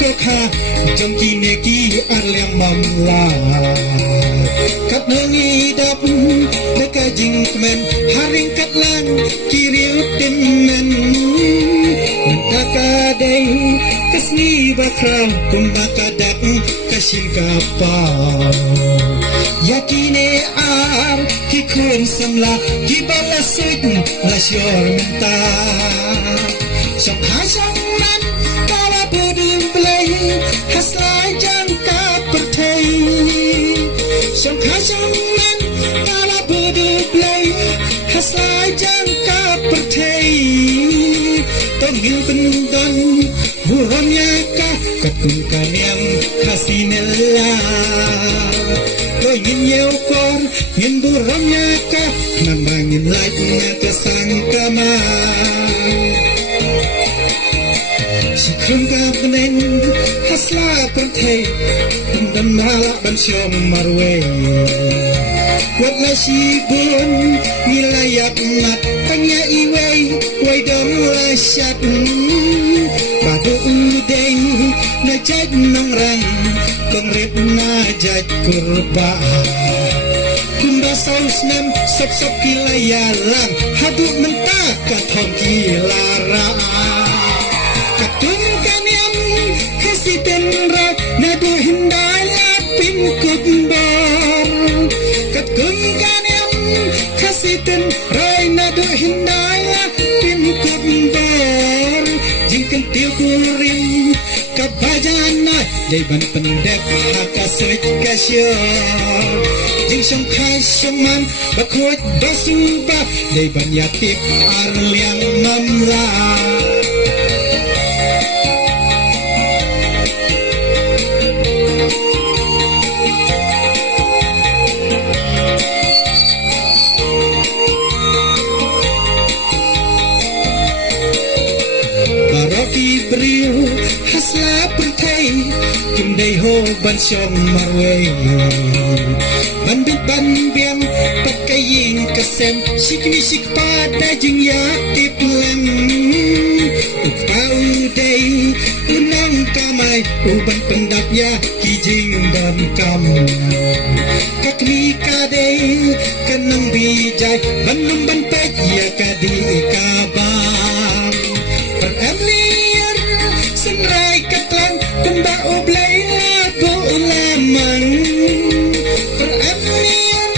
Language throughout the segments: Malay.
ko kha jom kine ki arlem mamla kat nangi dap deka jing men haring kat lang kiriu timmen mentaka dei kasni bakra kumbaka dak kasin kapa yakine ar ki kun samla ki balasik la syor menta sok hasang man tawa budin play haslai jang ka perthai sok hasang man tawa budin play haslai jang ka perthai tongil bendan buronnya ka katun kaniam hasinella tôi nhìn nhiều con nhìn buronnya ka nambangin like-nya kesang kama Sikrum ka benen hasla perthai dan mala ban syom marwe Wala sibun nilayak mat tanya iway way dong lasyat Badu udeng na jad nang rang kongrep na jad kurba Kumba saus nem sop sop kilayalang hadu mentak kathong kilarang Katun kaniam kasiten ra nadu hindai lapin kutbar Katun kaniam kasiten ra nadu hindai lapin kutbar Jingkan tiu kurim kabajana dai ban pendek hakasrik kasya Jing syong khai syong man bakhoj basuba dai ban yatip arliang mamla Beriu hasla perthai kim dei ho ban syom marwe bandit ban biang pakai yin kesem sikni sikpa da jing ya tiplem upau dei unang kamai uban pendap ya kijing dan kam kakni ka dei kanang bijai ban ban pet ya kadi kabam per Senrai katlang kumba oblay lago ulaman Peramian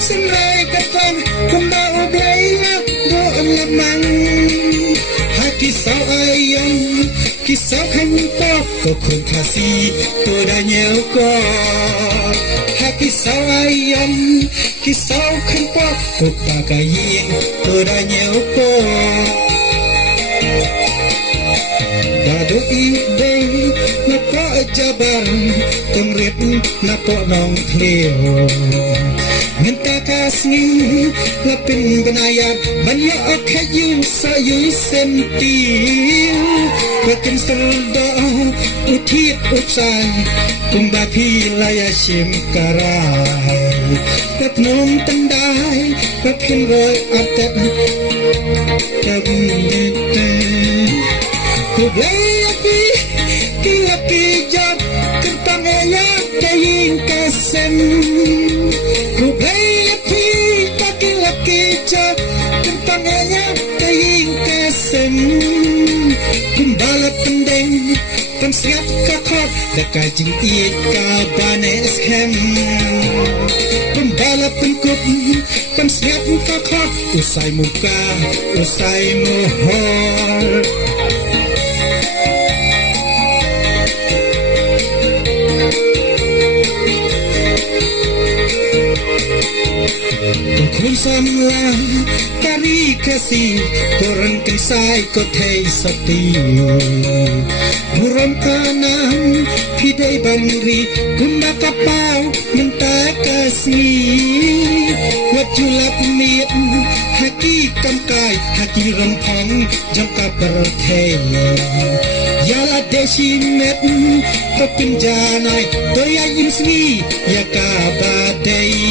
senrai katlang kumba oblay lago ulaman Hakisau ayam kisau kanto kokun kasih toda nyeuko Hakisau ayam kisau kanto kokagayin toda nyeuko Dadu ibay na po jabar Kumrit na po nong kliyo Nganta kasni lapin banayad Banyo o kayo sa iyong sentil Wakin solda utit utsay Kumba pilaya simkaray At nung tanday Wakin roy atat Kabundite Kublay api kilaki jab Kerpangaya kayin kasem Kublay api kakilaki jab Kerpangaya kayin kasem Kumbala pendeng Pansiap kakot Dakajing iit kabanes hem Kumbala pengkup Pansiap kakot Usai muka Usai muhor Kung samla kari kasih Korang kensai kotai sakti Muram kanang hidai bandri Gunda kapau minta kasih Wajulap miet haki kamkai Haki rempang jangka perthai Yala desi met Kopin janai Doya imsni ya kabadai